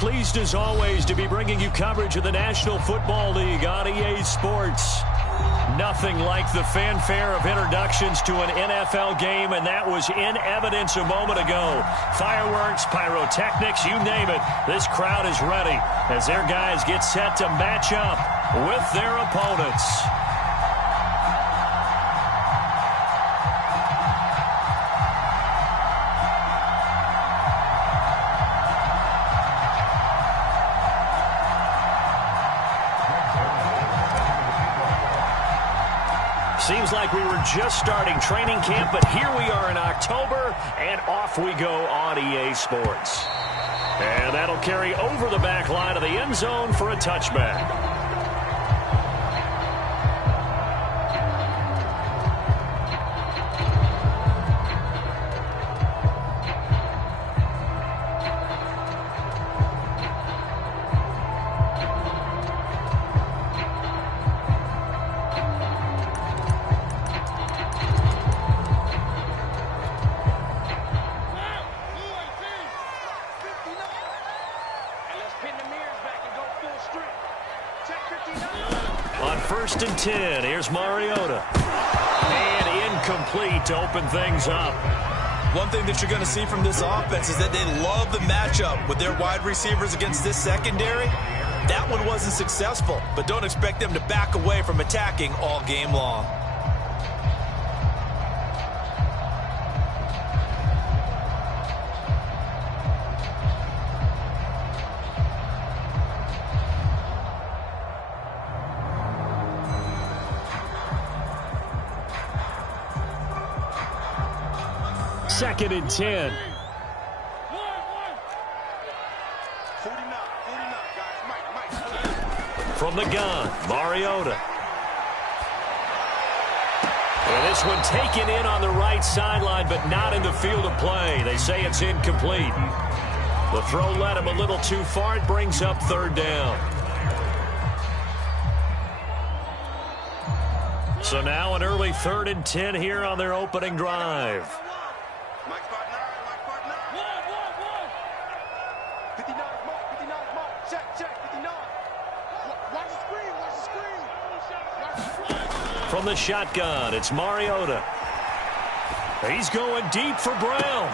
pleased as always to be bringing you coverage of the National Football League on EA Sports. Nothing like the fanfare of introductions to an NFL game, and that was in evidence a moment ago. Fireworks, pyrotechnics, you name it. This crowd is ready as their guys get set to match up with their opponents. Seems like we were just starting training camp, but here we are in October, and off we go on EA Sports. And that'll carry over the back line of the end zone for a touchback. On 1st and 10, here's Mariota. And incomplete to open things up. One thing that you're going to see from this offense is that they love the matchup with their wide receivers against this secondary. That one wasn't successful, but don't expect them to back away from attacking all game long. Second and 10. From the gun, Mariota. And this one taken in on the right sideline, but not in the field of play. They say it's incomplete. The throw led him a little too far. It brings up 3rd down. So now an early 3rd and 10 here on their opening drive. From the shotgun, it's Mariota. He's going deep for Brown.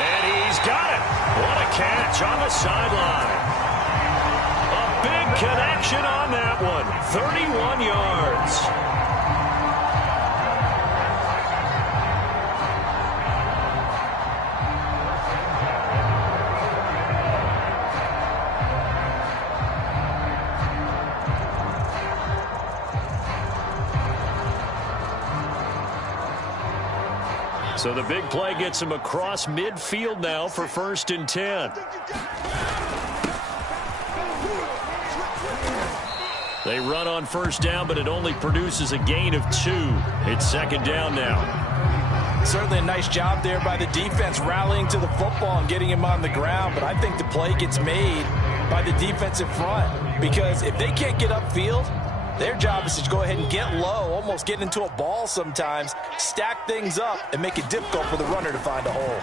And he's got it. What a catch on the sideline. A big connection on that one. 31 yards. So the big play gets him across midfield now for 1st and 10. They run on 1st down, but it only produces a gain of 2. It's 2nd down now. Certainly a nice job there by the defense rallying to the football and getting him on the ground, but I think the play gets made by the defensive front, because if they can't get upfield, their job is to go ahead and get low, almost get into a ball sometimes, stack things up, and make it difficult for the runner to find a hole.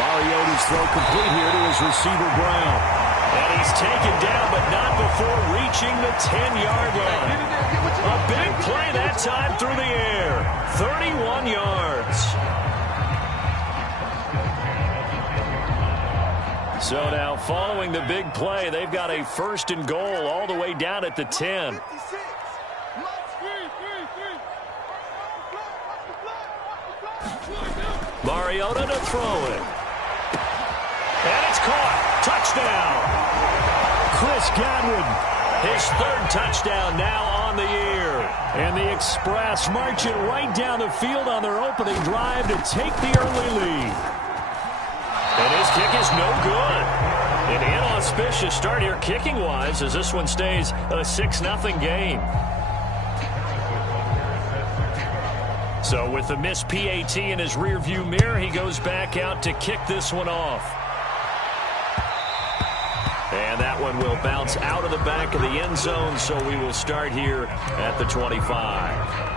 Mariota's throw complete here to his receiver, Brown. And he's taken down, but not before reaching the 10-yard line. A big play that time through the air. 31 yards. So now, following the big play, they've got a 1st and goal all the way down at the 10. Mariota to throw it. And it's caught. Touchdown. Chris Godwin, his 3rd touchdown now on the year. And the Express marching right down the field on their opening drive to take the early lead. And his kick is no good. An inauspicious start here kicking-wise as this one stays a 6-0 game. So with the missed PAT in his rearview mirror, he goes back out to kick this one off. And that one will bounce out of the back of the end zone, so we will start here at the 25.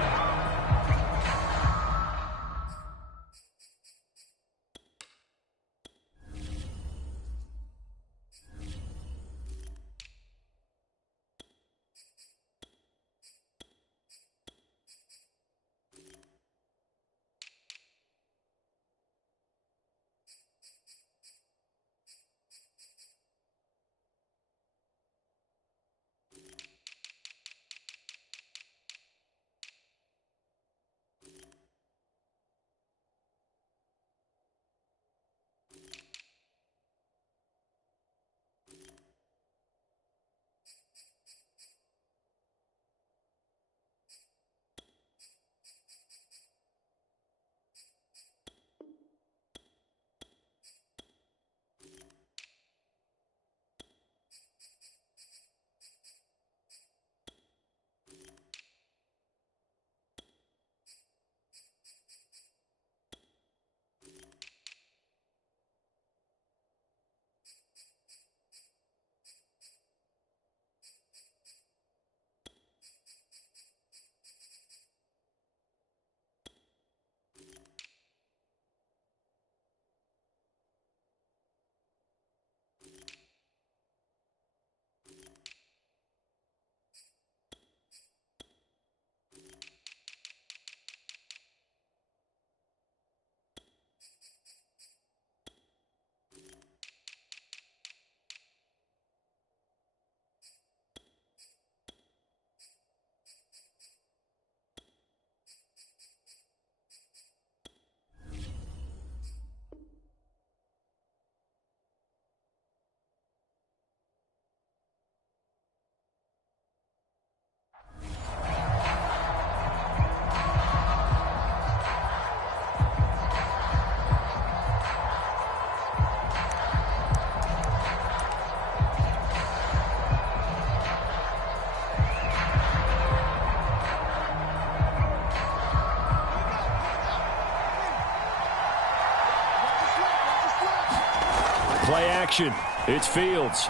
Play action. It's Fields.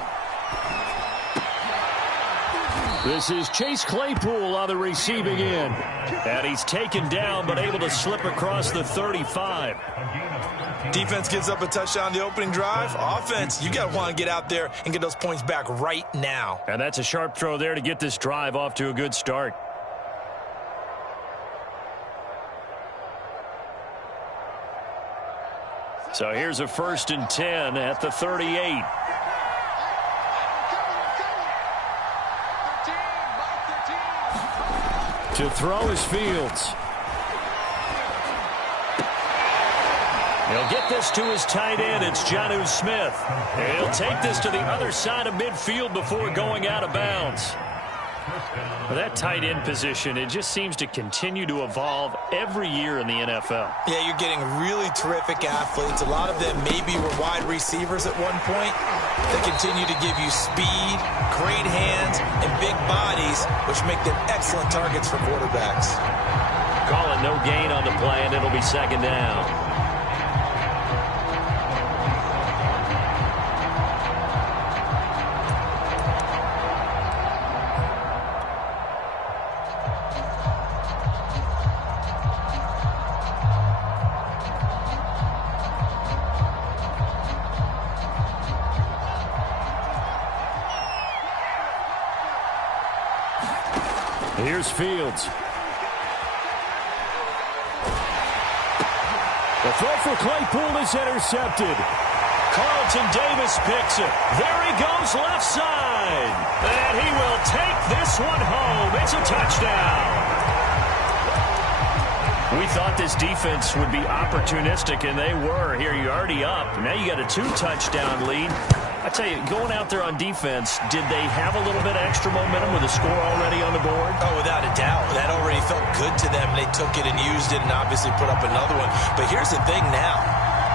This is Chase Claypool on the receiving end. And he's taken down but able to slip across the 35. Defense gives up a touchdown the opening drive. Offense, you got to want to get out there and get those points back right now. And that's a sharp throw there to get this drive off to a good start. So here's a 1st and 10 at the 38. To throw is Fields. He'll get this to his tight end. It's Jonnu Smith. He'll take this to the other side of midfield before going out of bounds. Well, that tight end position, it just seems to continue to evolve every year in the NFL. Yeah, you're getting really terrific athletes. A lot of them maybe were wide receivers at one point. They continue to give you speed, great hands, and big bodies, which make them excellent targets for quarterbacks. Call it no gain on the play, and it'll be 2nd down. Here's Fields. The throw for Claypool is intercepted. Carlton Davis picks it. There he goes left side. And he will take this one home. It's a touchdown. We thought this defense would be opportunistic, and they were. Here you're already up. Now you got a 2-touchdown lead. I tell you, going out there on defense, did they have a little bit of extra momentum with a score already on the board? Oh, without a doubt. That already felt good to them. They took it and used it and obviously put up another one. But here's the thing now.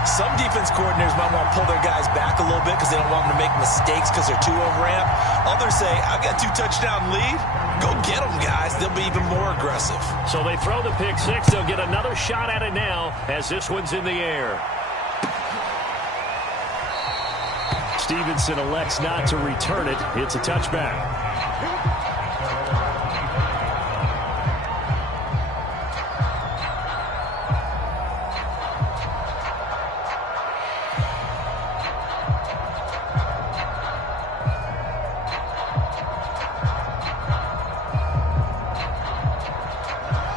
Some defense coordinators might want to pull their guys back a little bit because they don't want them to make mistakes because they're too overamped. Others say, I've got 2-touchdown lead. Go get them, guys. They'll be even more aggressive. So they throw the pick six. They'll get another shot at it now as this one's in the air. Stevenson elects not to return it. It's a touchback.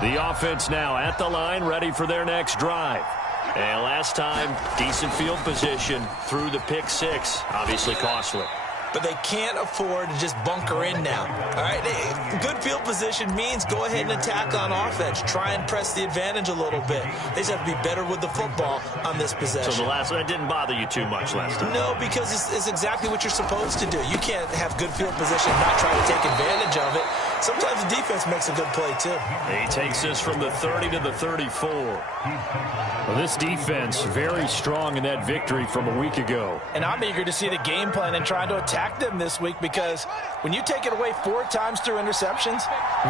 The offense now at the line, ready for their next drive. And last time, decent field position through the pick six. Obviously costly. But they can't afford to just bunker in now. All right, good field position means go ahead and attack on offense. Try and press the advantage a little bit. They just have to be better with the football on this possession. So that didn't bother you too much last time? No, because it's exactly what you're supposed to do. You can't have good field position and not try to take advantage of it. Sometimes the defense makes a good play, too. He takes this from the 30 to the 34. Well, this defense very strong in that victory from a week ago. And I'm eager to see the game plan and try to attack them this week, because when you take it away 4 times through interceptions,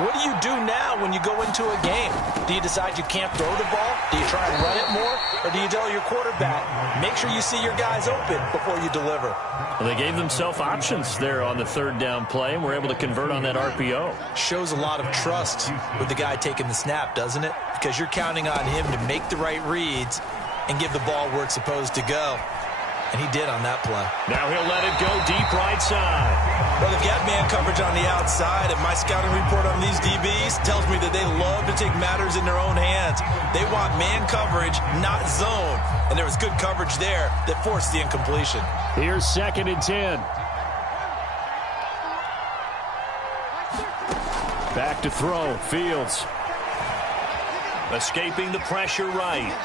what do you do now when you go into a game? Do you decide you can't throw the ball? Do you try and run it more? Or do you tell your quarterback, make sure you see your guys open before you deliver? Well, they gave themselves options there on the 3rd down play and were able to convert on that RPO. Shows a lot of trust with the guy taking the snap, doesn't it? Because you're counting on him to make the right reads and give the ball where it's supposed to go. And he did on that play. Now he'll let it go deep right side. Well, they've got man coverage on the outside, and my scouting report on these DBs tells me that they love to take matters in their own hands. They want man coverage, not zone. And there was good coverage there that forced the incompletion. Here's 2nd and 10. Back to throw, Fields. Escaping the pressure right.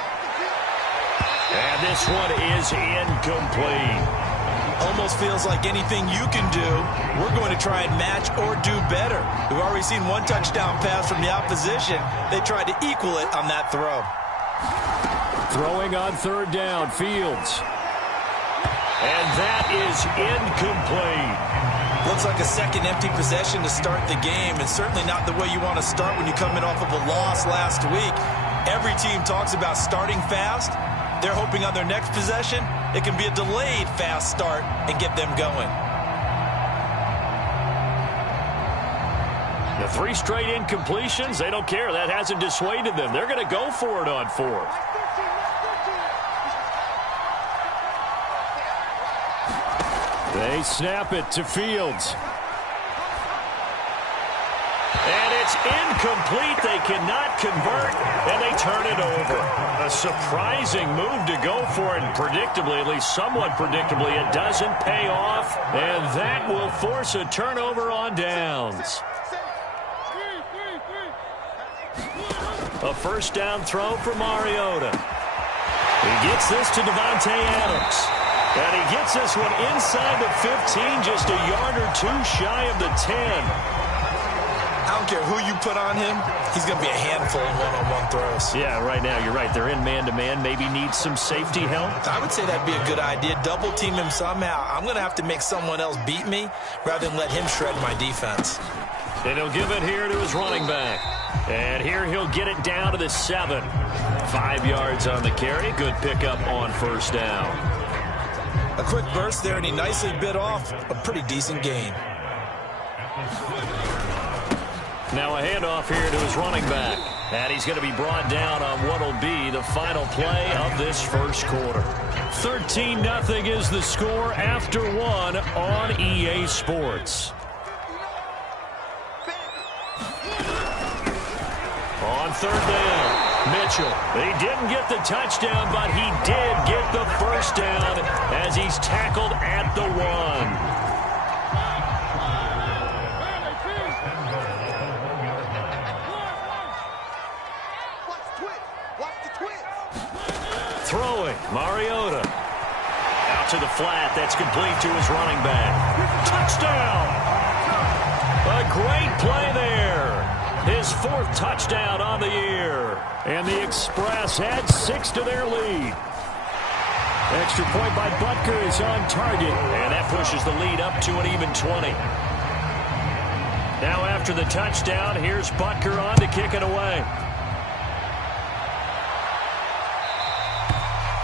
And this one is incomplete. Almost feels like anything you can do, we're going to try and match or do better. We've already seen 1 touchdown pass from the opposition. They tried to equal it on that throw. Throwing on 3rd down, Fields. And that is incomplete. Looks like a second empty possession to start the game, and certainly not the way you want to start when you come in off of a loss last week. Every team talks about starting fast. They're hoping on their next possession it can be a delayed fast start and get them going. The 3 straight incompletions, they don't care. That hasn't dissuaded them. They're going to go for it on 4th. They snap it to Fields. And it's incomplete. They cannot convert, and they turn it over. A surprising move to go for it, and predictably, at least somewhat predictably, it doesn't pay off, and that will force a turnover on downs. A first down throw for Mariota. He gets this to Devontae Adams. And he gets this one inside the 15, just a yard or 2 shy of the 10. I don't care who you put on him, he's going to be a handful in one-on-one throws. Yeah, right now, you're right. They're in man-to-man. Maybe need some safety help. I would say that'd be a good idea. Double team him somehow. I'm going to have to make someone else beat me rather than let him shred my defense. And he'll give it here to his running back. And here he'll get it down to the 7. 5 yards on the carry. Good pickup on first down. A quick burst there, and he nicely bit off a pretty decent gain. Now a handoff here to his running back. And he's going to be brought down on what will be the final play of this first quarter. 13-0 is the score after 1 on EA Sports. On third down, Mitchell. He didn't get the touchdown, but he did get the first down as he's tackled at the 1. Throwing, Mariota. Out to the flat. That's complete to his running back. Touchdown! A great play there. His 4th touchdown on the year. And the Express had 6 to their lead. Extra point by Butker is on target. And that pushes the lead up to an even 20. Now after the touchdown, here's Butker on to kick it away.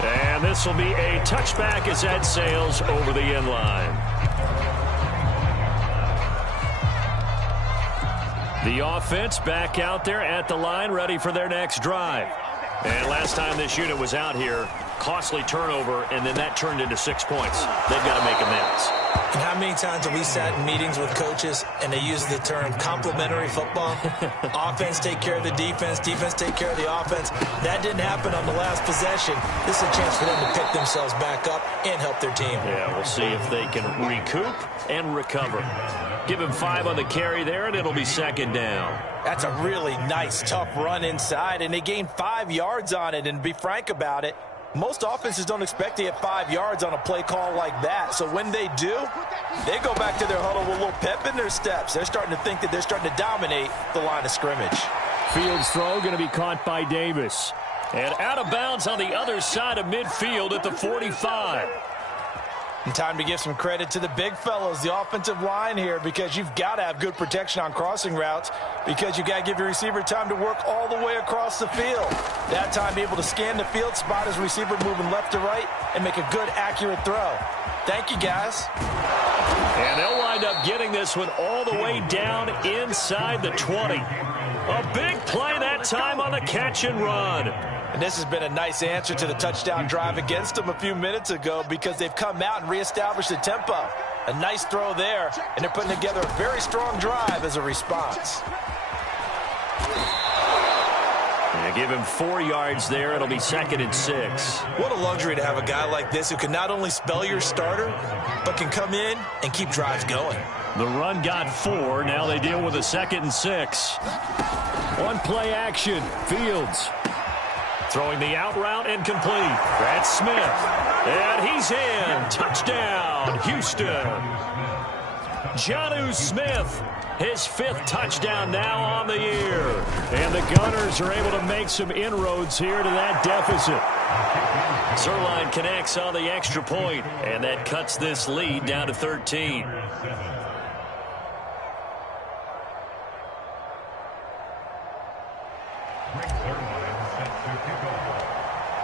And this will be a touchback as that sails over the end line. The offense back out there at the line, ready for their next drive. And last time this unit was out here, costly turnover, and then that turned into 6 points. They've got to make amends. And how many times have we sat in meetings with coaches and they use the term complementary football? Offense take care of the defense, defense take care of the offense. That didn't happen on the last possession. This is a chance for them to pick themselves back up and help their team. Yeah, we'll see if they can recoup and recover. Give him 5 on the carry there, and it'll be second down. That's a really nice, tough run inside, and they gained 5 yards on it. And to be frank about it, most offenses don't expect to get 5 yards on a play call like that. So when they do, they go back to their huddle with a little pep in their steps. They're starting to think that they're starting to dominate the line of scrimmage. Fields throw going to be caught by Davis. And out of bounds on the other side of midfield at the 45. And time to give some credit to the big fellows, the offensive line here, because you've got to have good protection on crossing routes, because you've got to give your receiver time to work all the way across the field. That time, be able to scan the field, spot his receiver moving left to right, and make a good, accurate throw. Thank you, guys. And they'll wind up getting this one all the way down inside the 20. A big play that time on the catch and run. And this has been a nice answer to the touchdown drive against them a few minutes ago, because they've come out and reestablished the tempo. A nice throw there, and they're putting together a very strong drive as a response. They give him 4 yards there. It'll be 2nd and 6. What a luxury to have a guy like this who can not only spell your starter, but can come in and keep drives going. The run got 4. Now they deal with a 2nd and 6. One play action. Fields throwing the out route and complete. That's Smith. And he's in. Touchdown, Houston. Jonnu Smith, his 5th touchdown now on the year. And the Gunners are able to make some inroads here to that deficit. Zerline connects on the extra point, and that cuts this lead down to 13.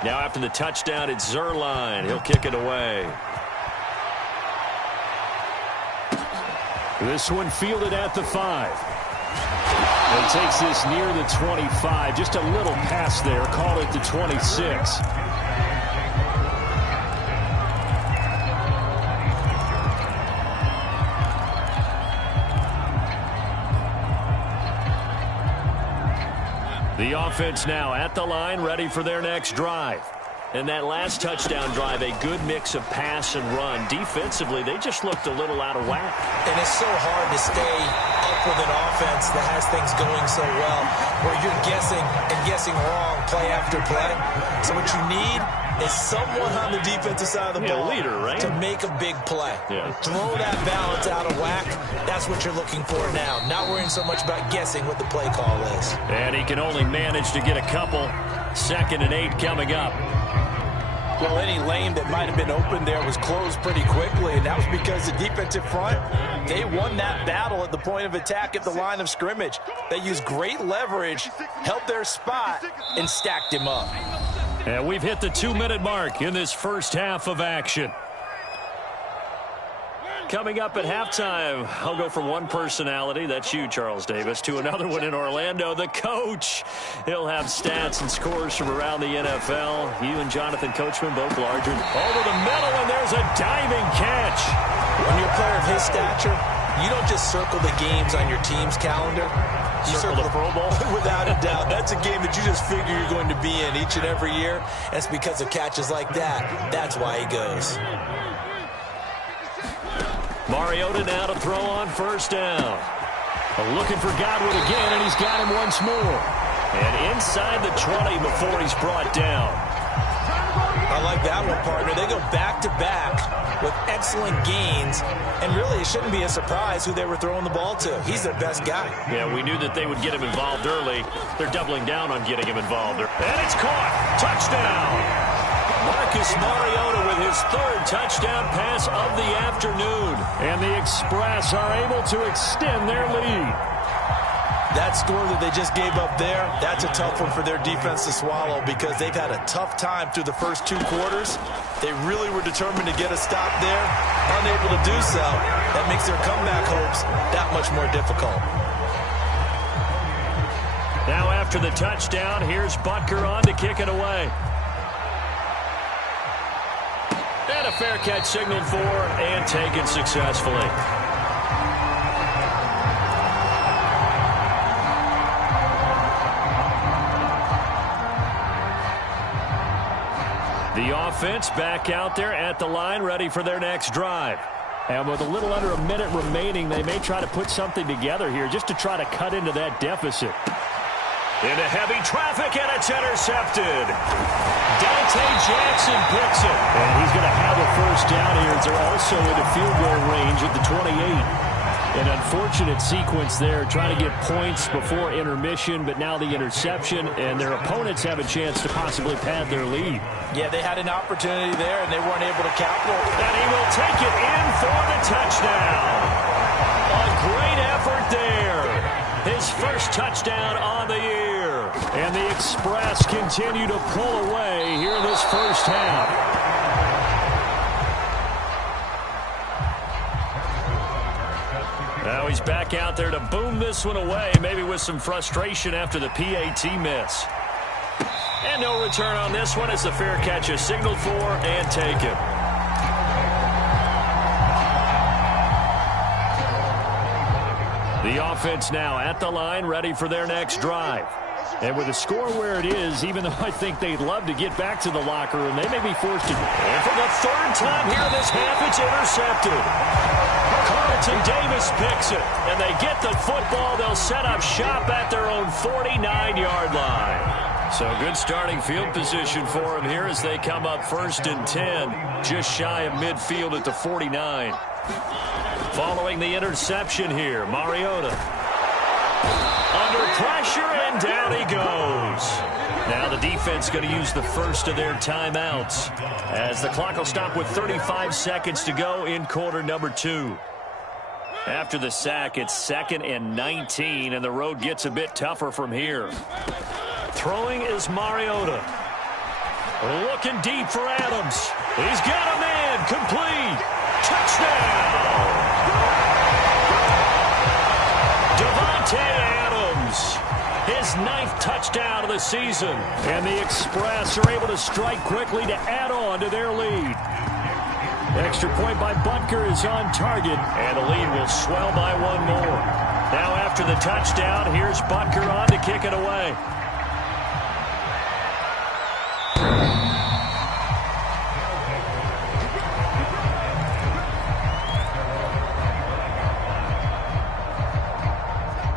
Now after the touchdown, it's Zerline. He'll kick it away. This one fielded at the 5. He takes this near the 25. Just a little pass there. Call it the 26. The offense now at the line, ready for their next drive. And that last touchdown drive, a good mix of pass and run. Defensively, they just looked a little out of whack. And it's so hard to stay up with an offense that has things going so well, where you're guessing and guessing wrong play after play. So what you need is someone on the defensive side of the ball, leader, right? to make a big play. Yeah. Throw that balance out of whack. That's what you're looking for now. Not worrying so much about guessing what the play call is. And he can only manage to get a couple. 2nd and 8 coming up. Well, any lane that might have been open there was closed pretty quickly, and that was because the defensive front, they won that battle at the point of attack at the line of scrimmage. They used great leverage, held their spot, and stacked him up. And we've hit the 2-minute mark in this first half of action. Coming up at halftime, I'll go from one personality, that's you, Charles Davis, to another one in Orlando, the coach. He'll have stats and scores from around the NFL. You and Jonathan Coachman, both larger. Over the middle, and there's a diving catch. When you're a player of his stature, you don't just circle the games on your team's calendar. You circle the Pro Bowl. Without a doubt. That's a game that you just figure you're going to be in each and every year. And it's because of catches like that. That's why he goes. Mariota now to throw on first down. Looking for Godwin again, and he's got him once more. And inside the 20 before he's brought down. I like that one, partner. They go back-to-back with excellent gains, and really it shouldn't be a surprise who they were throwing the ball to. He's their best guy. Yeah, we knew that they would get him involved early. They're doubling down on getting him involved. And it's caught. Touchdown. Marcus Mariota with his 3rd touchdown pass of the afternoon. And the Express are able to extend their lead. That score that they just gave up there, that's a tough one for their defense to swallow because they've had a tough time through the first 2 quarters. They really were determined to get a stop there, unable to do so. That makes their comeback hopes that much more difficult. Now after the touchdown, here's Butker on to kick it away. And a fair catch signaled for and taken successfully. The offense back out there at the line, ready for their next drive. And with a little under a minute remaining, they may try to put something together here just to try to cut into that deficit. Into heavy traffic, and it's intercepted. Dante Jackson picks it. And he's going to have a first down here. They're also into field goal range at the 28. An unfortunate sequence there, trying to get points before intermission, but now the interception, and their opponents have a chance to possibly pad their lead. Yeah, they had an opportunity there, and they weren't able to capitalize. And he will take it in for the touchdown. A great effort there. His first touchdown on the year. And the Express continue to pull away here in this first half. Now he's back out there to boom this one away, maybe with some frustration after the PAT miss. And no return on this one as the fair catch is signaled for and taken. The offense now at the line, ready for their next drive. And with the score where it is, even though I think they'd love to get back to the locker room, they may be forced to. And for the 3rd time here in this half, it's intercepted. Carlton Davis picks it, and they get the football. They'll set up shop at their own 49-yard line. So good starting field position for them here as they come up 1st and 10, just shy of midfield at the 49. Following the interception here, Mariota. Under pressure, and down he goes. Now the defense going to use the first of their timeouts as the clock will stop with 35 seconds to go in quarter number 2. After the sack, it's 2nd and 19, and the road gets a bit tougher from here. Throwing is Mariota. Looking deep for Adams. He's got a man. Complete. Touchdown. Davante Adams. His 9th touchdown of the season. And the Express are able to strike quickly to add on to their lead. Extra point by Butker is on target. And the lead will swell by one more. Now after the touchdown, here's Butker on to kick it away.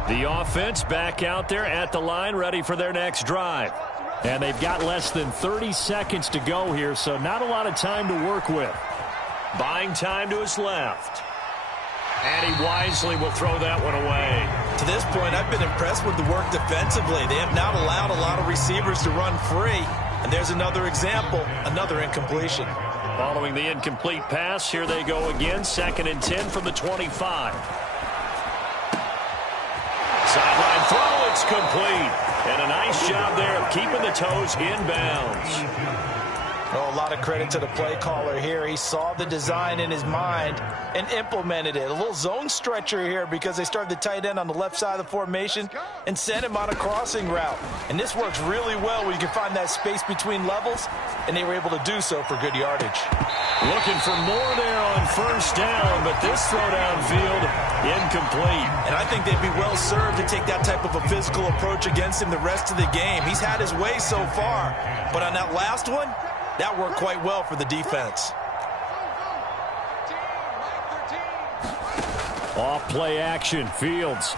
The offense back out there at the line, ready for their next drive. And they've got less than 30 seconds to go here, so not a lot of time to work with. Buying time to his left. And he wisely will throw that one away. To this point, I've been impressed with the work defensively. They have not allowed a lot of receivers to run free. And there's another example, another incompletion. Following the incomplete pass, here they go again. 2nd and 10 from the 25. Sideline throw, it's complete. And a nice job there of keeping the toes inbounds. Oh, a lot of credit to the play caller here. He saw the design in his mind and implemented it. A little zone stretcher here because they started the tight end on the left side of the formation and sent him on a crossing route. And this works really well where you can find that space between levels, and they were able to do so for good yardage. Looking for more there on first down, but this throw downfield incomplete. And I think they'd be well served to take that type of a physical approach against him the rest of the game. He's had his way so far, but on that last one, that worked quite well for the defense. Off play action, Fields.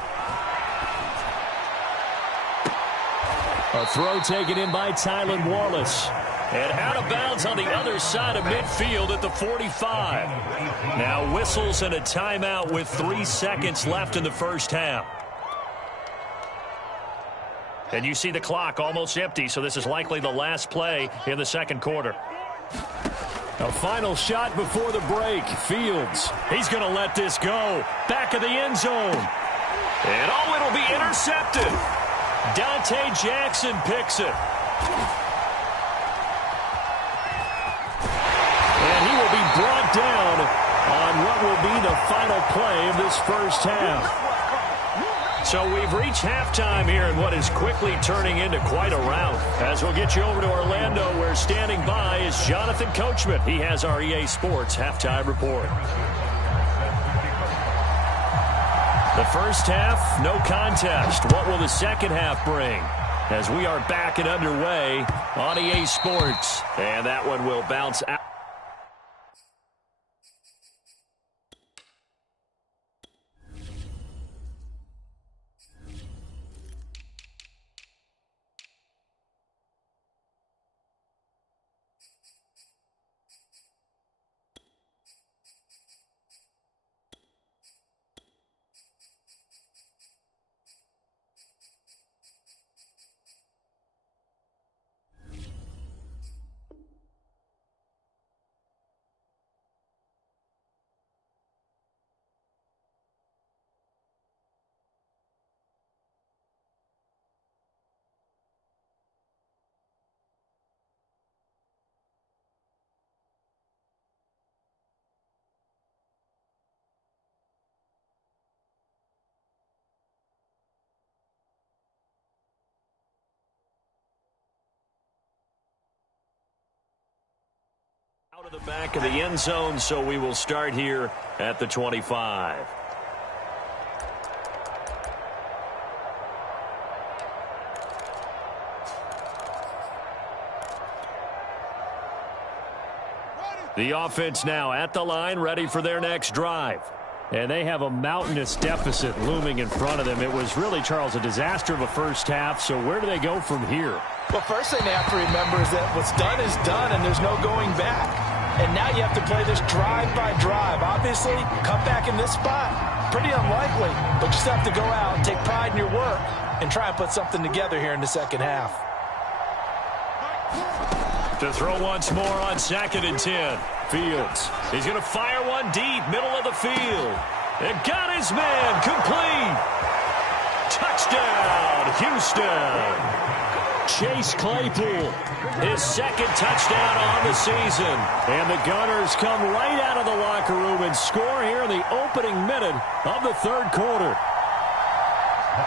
A throw taken in by Tylan Wallace. And out of bounds on the other side of midfield at the 45. Now whistles and a timeout with 3 seconds left in the first half. And you see the clock almost empty, so this is likely the last play in the second quarter. A final shot before the break. Fields. He's going to let this go. Back of the end zone. And oh, it'll be intercepted. Dante Jackson picks it. And he will be brought down on what will be the final play of this first half. So we've reached halftime here in what is quickly turning into quite a rout. As we'll get you over to Orlando, where standing by is Jonathan Coachman. He has our EA Sports halftime report. The first half, no contest. What will the second half bring? As we are back and underway on EA Sports. And that one will bounce out. Out of the back of the end zone, so we will start here at the 25. The offense now at the line, ready for their next drive. And they have a mountainous deficit looming in front of them. It was really, Charles, a disaster of a first half. So where do they go from here? Well, first thing they have to remember is that what's done is done, and there's no going back. And now you have to play this drive by drive. Obviously, come back in this spot, pretty unlikely. But you just have to go out and take pride in your work and try and put something together here in the second half. To throw once more on 2nd and 10. Fields. He's going to fire one deep, middle of the field. And got his man, complete. Touchdown, Houston. Chase Claypool, his second touchdown on the season. And the Gunners come right out of the locker room and score here in the opening minute of the third quarter.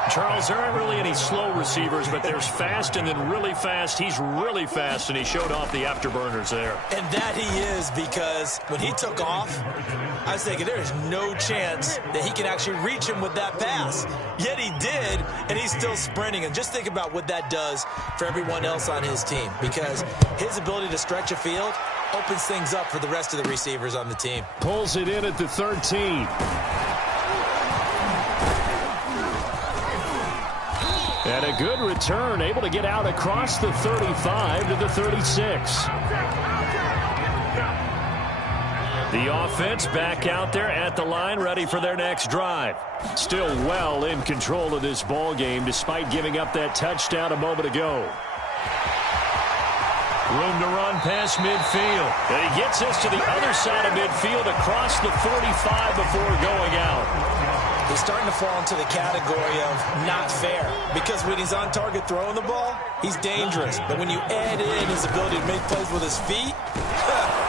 Charles, there aren't really any slow receivers, but there's fast and then really fast. He's really fast, and he showed off the afterburners there. And that he is, because when he took off, I was thinking there's no chance that he can actually reach him with that pass. Yet he did, and he's still sprinting. And just think about what that does for everyone else on his team, because his ability to stretch a field opens things up for the rest of the receivers on the team. Pulls it in at the 13. And a good return, able to get out across the 35 to the 36. The offense back out there at the line, ready for their next drive. Still well in control of this ball game, despite giving up that touchdown a moment ago. Room to run past midfield. And he gets us to the other side of midfield across the 45 before going out. He's starting to fall into the category of not fair, because when he's on target throwing the ball, he's dangerous. But when you add in his ability to make plays with his feet,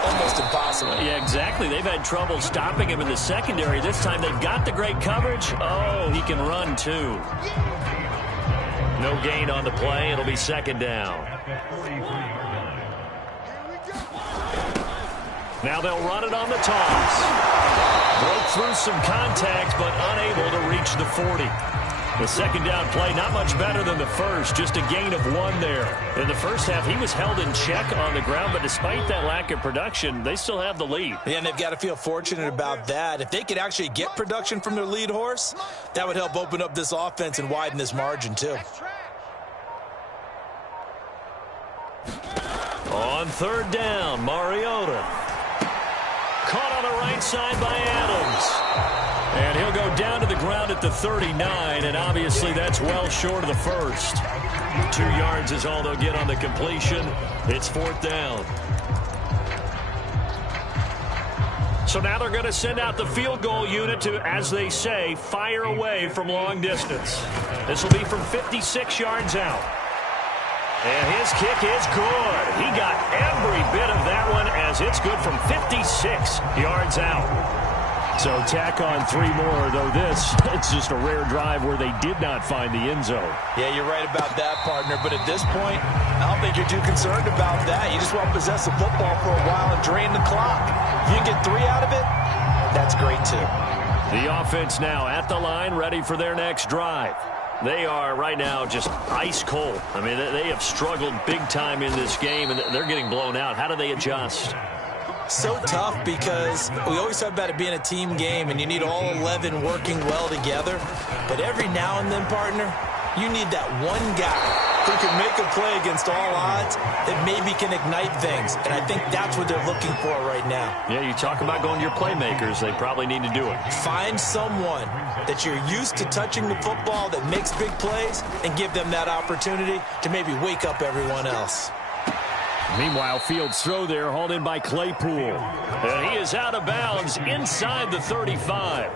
almost impossible. Yeah, exactly. They've had trouble stopping him in the secondary. This time they've got the great coverage. Oh, he can run too. No gain on the play. It'll be second down. Now they'll run it on the toss. Broke through some contact, but unable to reach the 40. The second down play, not much better than the first, just a gain of 1 there. In the first half, he was held in check on the ground, but despite that lack of production, they still have the lead. Yeah, and they've got to feel fortunate about that. If they could actually get production from their lead horse, that would help open up this offense and widen this margin too. On third down, Mariota. Caught on the right side by Adams. And he'll go down to the ground at the 39, and obviously that's well short of the first. 2 yards is all they'll get on the completion. It's fourth down. So now they're going to send out the field goal unit to, as they say, fire away from long distance. This will be from 56 yards out. And his kick is good. He got every bit of that one, as it's good from 56 yards out. So tack on 3 more, though it's just a rare drive where they did not find the end zone. Yeah, you're right about that, partner. But at this point, I don't think you're too concerned about that. You just want to possess the football for a while and drain the clock. If you can get 3 out of it, that's great too. The offense now at the line, ready for their next drive. They are right now just ice cold. I mean, they have struggled big time in this game, and they're getting blown out. How do they adjust? So tough, because we always talk about it being a team game, and you need all 11 working well together. But every now and then, partner, you need that one guy who can make a play against all odds that maybe can ignite things. And I think that's what they're looking for right now. Yeah, you talk about going to your playmakers. They probably need to do it. Find someone that you're used to touching the football that makes big plays and give them that opportunity to maybe wake up everyone else. Meanwhile, Fields' throw there hauled in by Claypool. And he is out of bounds inside the 35.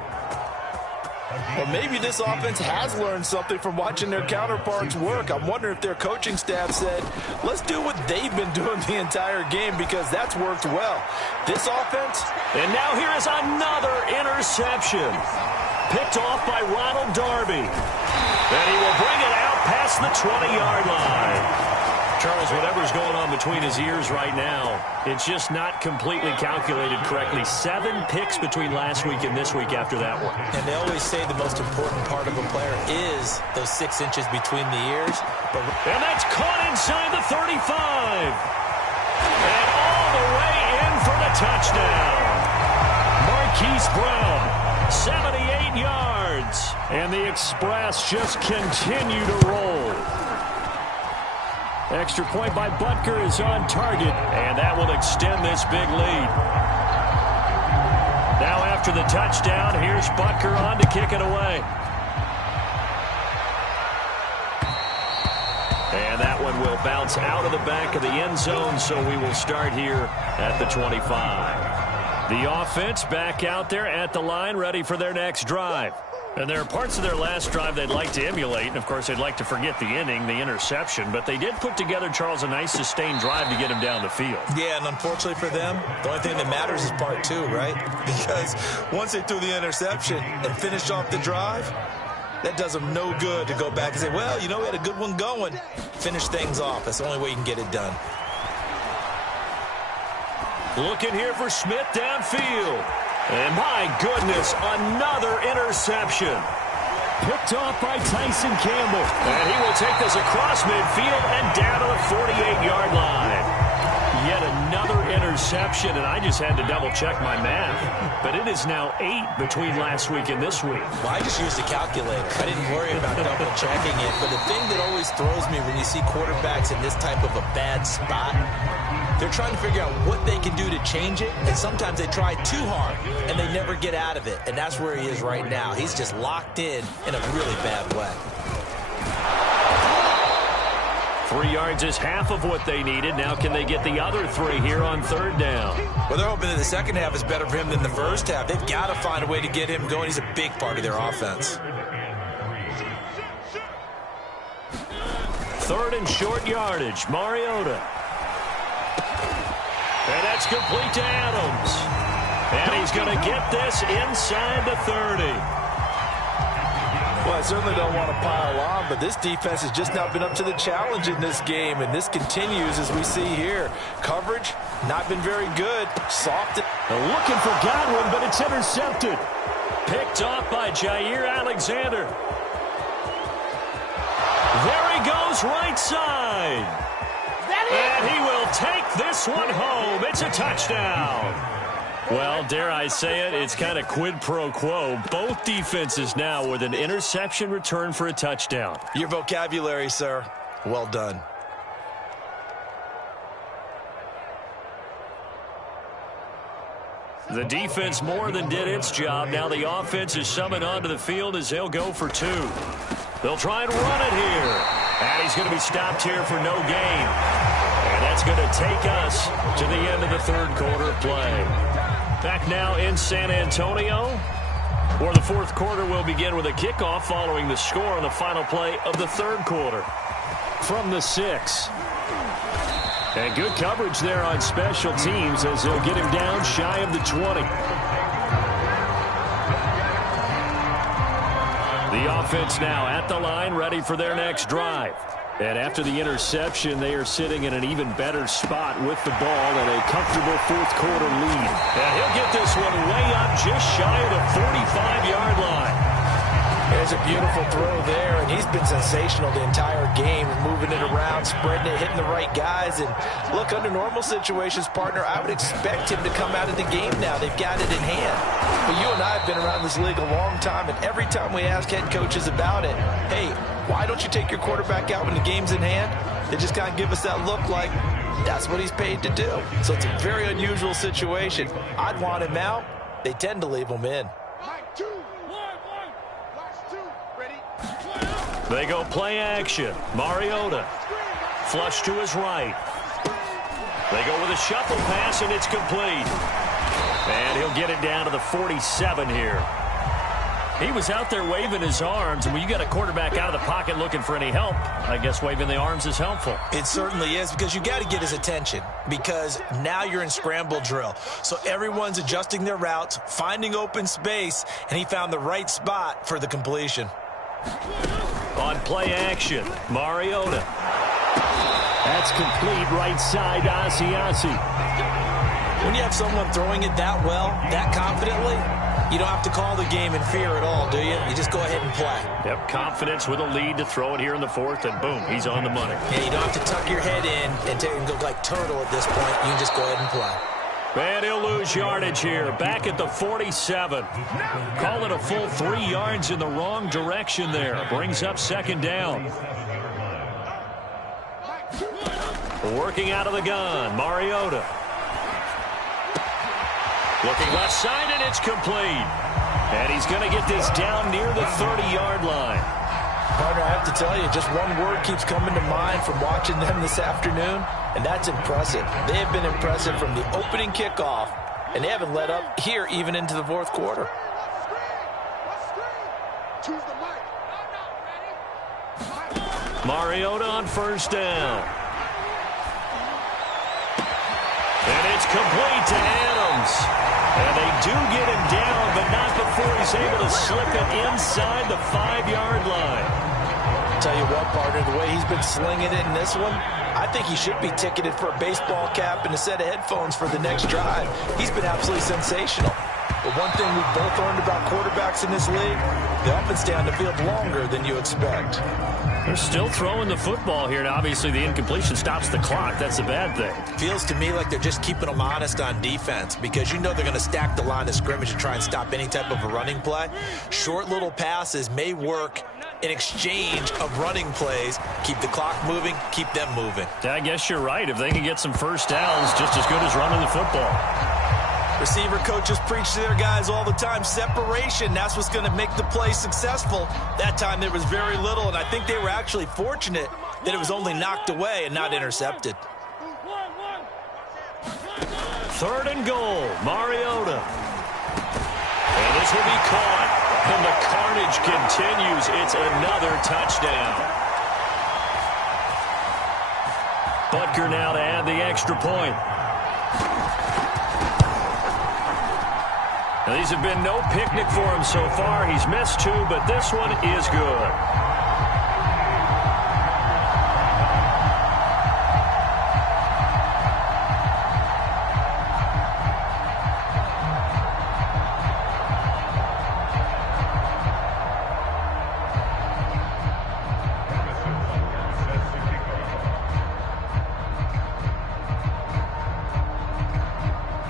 Or maybe this offense has learned something from watching their counterparts work. I'm wondering if their coaching staff said, let's do what they've been doing the entire game, because that's worked well. This offense. And now here is another interception. Picked off by Ronald Darby. And he will bring it out past the 20-yard line. Charles, whatever's going on between his ears right now, it's just not completely calculated correctly. 7 picks between last week and this week after that one. And they always say the most important part of a player is those 6 inches between the ears. And that's caught inside the 35. And all the way in for the touchdown. Marquise Brown, 78 yards. And the Express just continue to roll. Extra point by Butker is on target, and that will extend this big lead. Now after the touchdown, here's Butker on to kick it away. And that one will bounce out of the back of the end zone, so we will start here at the 25. The offense back out there at the line, ready for their next drive. And there are parts of their last drive they'd like to emulate, and, of course, they'd like to forget the inning, the interception. But they did put together, Charles, a nice sustained drive to get him down the field. Yeah, and unfortunately for them, the only thing that matters is part two, right? Because once they threw the interception and finished off the drive, that does them no good to go back and say, well, you know, we had a good one going. Finish things off. That's the only way you can get it done. Looking here for Smith downfield. And my goodness, another interception. Picked off by Tyson Campbell. And he will take this across midfield and down to the 48-yard line. Yet another interception, and I just had to double-check my math. But it is now 8 between last week and this week. Well, I just used a calculator. I didn't worry about double-checking it. But the thing that always throws me when you see quarterbacks in this type of a bad spot, they're trying to figure out what they can do to change it, and sometimes they try too hard, and they never get out of it. And that's where he is right now. He's just locked in a really bad way. 3 yards is half of what they needed. Now can they get the other 3 here on third down? Well, they're hoping that the second half is better for him than the first half. They've got to find a way to get him going. He's a big part of their offense. Third and short yardage, Mariota. And that's complete to Adams. And he's going to get this inside the 30. Well, I certainly don't want to pile on, but this defense has just not been up to the challenge in this game, and this continues as we see here. Coverage, not been very good. Soft. Looking for Godwin, but it's intercepted. Picked off by Jair Alexander. There he goes, right side. And he will take this one home. It's a touchdown. Well, dare I say it, it's kind of quid pro quo. Both defenses now with an interception return for a touchdown. Your vocabulary, sir. Well done. The defense more than did its job. Now the offense is summoned onto the field as they'll go for 2. They'll try and run it here. And he's going to be stopped here for no gain. And that's going to take us to the end of the third quarter of play. Back now in San Antonio, where the fourth quarter will begin with a kickoff following the score on the final play of the third quarter. From the 6. And good coverage there on special teams as they'll get him down shy of the 20. The offense now at the line, ready for their next drive. And after the interception, they are sitting in an even better spot with the ball and a comfortable fourth quarter lead. And he'll get this one way up just shy of the 45-yard line. There's a beautiful throw there, and he's been sensational the entire game, moving it around, spreading it, hitting the right guys. And look, under normal situations, partner, I would expect him to come out of the game now. They've got it in hand. But you and I have been around this league a long time, and every time we ask head coaches about it, hey, why don't you take your quarterback out when the game's in hand? They just kind of give us that look like that's what he's paid to do. So it's a very unusual situation. I'd want him out. They tend to leave him in. They go play action. Mariota. Flush to his right. They go with a shuffle pass, and it's complete. And he'll get it down to the 47 here. He was out there waving his arms, and when you got a quarterback out of the pocket looking for any help, I guess waving the arms is helpful. It certainly is, because you got to get his attention, because now you're in scramble drill. So everyone's adjusting their routes, finding open space, and he found the right spot for the completion. On play action, Mariota. That's complete right side, Asiasi. When you have someone throwing it that well, that confidently, you don't have to call the game in fear at all, do you? You just go ahead and play. Yep, confidence with a lead to throw it here in the fourth, and boom, he's on the money. Yeah, you don't have to tuck your head in and go like turtle at this point. You can just go ahead and play. And he'll lose yardage here, back at the 47. Call it a full 3 yards in the wrong direction there. Brings up second down. Working out of the gun, Mariota. Looking left side, and it's complete. And he's going to get this down near the 30-yard line. Partner, I have to tell you, just one word keeps coming to mind from watching them this afternoon, and that's impressive. They have been impressive from the opening kickoff, and they haven't let up here even into the fourth quarter. Mariota on first down. And it's complete to Adams. And they do get him down, but not before he's able to slip it inside the 5-yard line. Tell you what, partner, the way he's been slinging it in this one, I think he should be ticketed for a baseball cap and a set of headphones for the next drive. He's been absolutely sensational. But one thing we've both learned about quarterbacks in this league, they often stay on the field longer than you expect. They're still throwing the football here, and obviously the incompletion stops the clock. That's a bad thing. Feels to me like they're just keeping them honest on defense because you know they're going to stack the line of scrimmage and try and stop any type of a running play. Short little passes may work in exchange of running plays. Keep the clock moving, keep them moving. I guess you're right. If they can get some first downs, just as good as running the football. Receiver coaches preach to their guys all the time. Separation, that's what's going to make the play successful. That time there was very little, and I think they were actually fortunate that it was only knocked away and not intercepted. 3rd and goal, Mariota. And this will be caught, and the carnage continues. It's another touchdown. Butker now to add the extra point. Now, these have been no picnic for him so far. He's missed 2, but this one is good.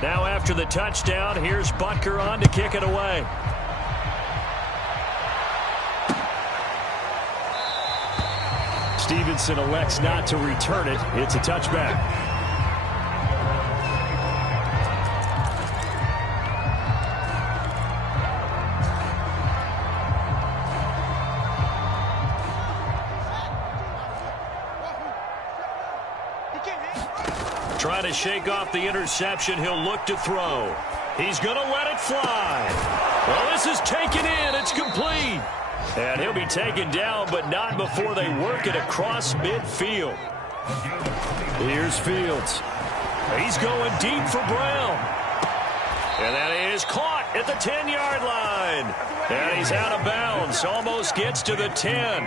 Now after the touchdown, here's Butker on to kick it away. Stevenson elects not to return it. It's a touchback. Trying to shake off the interception. He'll look to throw. He's going to let it fly. Well, this is taken in. It's complete. And he'll be taken down, but not before they work it across midfield. Here's Fields. He's going deep for Brown. And that is caught at the 10-yard line. And he's out of bounds. Almost gets to the 10.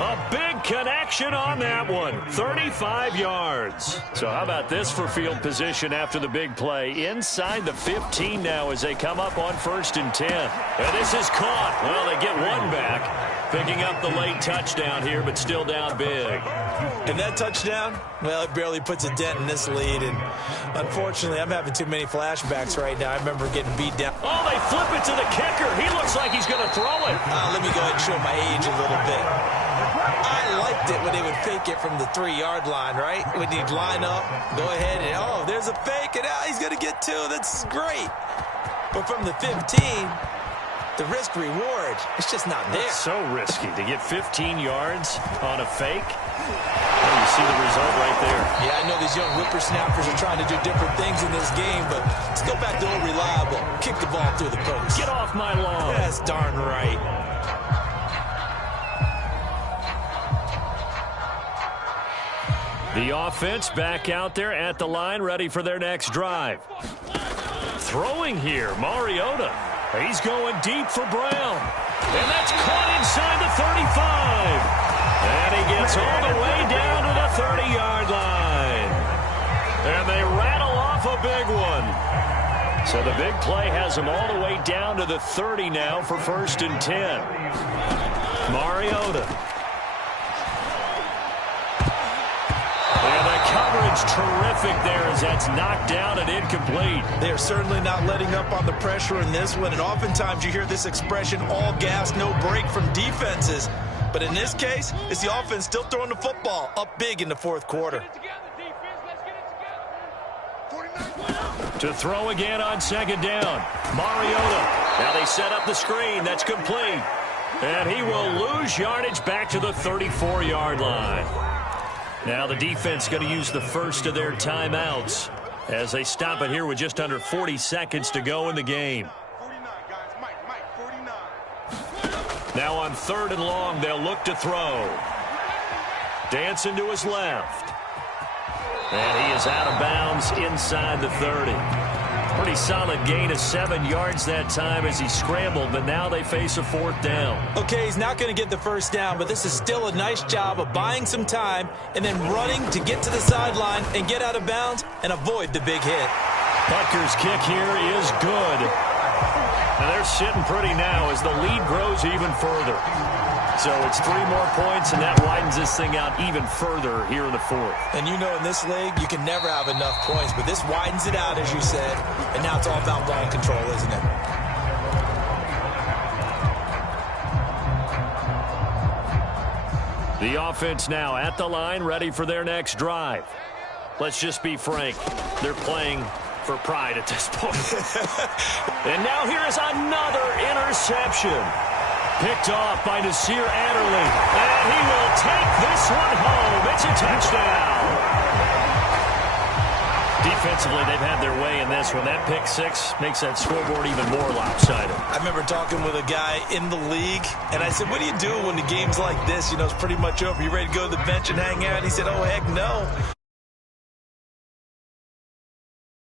A big connection on that one. 35 yards. So how about this for field position after the big play? Inside the 15 now as they come up on 1st and 10. And this is caught. Well, they get one back. Picking up the late touchdown here, but still down big. And that touchdown, well, it barely puts a dent in this lead. And unfortunately, I'm having too many flashbacks right now. I remember getting beat down. Oh, they flip it to the kicker. He looks like he's going to throw it. Let me go ahead and show my age a little bit. I liked it when they would fake it from the 3-yard line, right? When you'd line up, go ahead and, oh, there's a fake, and he's going to get 2. That's great. But from the 15, the risk-reward, it's just not there. It's so risky to get 15 yards on a fake. Oh, you see the result right there. Yeah, I know these young whippersnappers are trying to do different things in this game, but let's go back to old reliable. Kick the ball through the post. Get off my lawn. That's darn right. The offense back out there at the line, ready for their next drive. Throwing here, Mariota. He's going deep for Brown. And that's caught inside the 35. And he gets all the way down to the 30-yard line. And they rattle off a big one. So the big play has him all the way down to the 30 now for 1st and 10. Mariota. And the coverage terrific there as that's knocked down and incomplete. They are certainly not letting up on the pressure in this one, and oftentimes you hear this expression, all gas, no break from defenses. But in this case, it's the offense still throwing the football up big in the 4th quarter. To throw again on 2nd down. Mariota. Now they set up the screen. That's complete. And he will lose yardage back to the 34-yard line. Now the defense going to use the first of their timeouts as they stop it here with just under 40 seconds to go in the game. Now on 3rd and long, they'll look to throw. Dancing to his left. And he is out of bounds inside the 30. Pretty solid gain of 7 yards that time as he scrambled, but now they face a 4th down. Okay, he's not going to get the first down, but this is still a nice job of buying some time and then running to get to the sideline and get out of bounds and avoid the big hit. Butker's kick here is good. And they're sitting pretty now as the lead grows even further. So it's 3 more points, and that widens this thing out even further here in the 4th. And you know in this league, you can never have enough points, but this widens it out, as you said, and now it's all about ball control, isn't it? The offense now at the line, ready for their next drive. Let's just be frank. They're playing for pride at this point. And now here is another interception. Picked off by Nasir Adderley. And he will take this one home. It's a touchdown. Defensively, they've had their way in this one. That pick 6 makes that scoreboard even more lopsided. I remember talking with a guy in the league, and I said, what do you do when the game's like this? You know, it's pretty much over. You ready to go to the bench and hang out? He said, oh, heck no.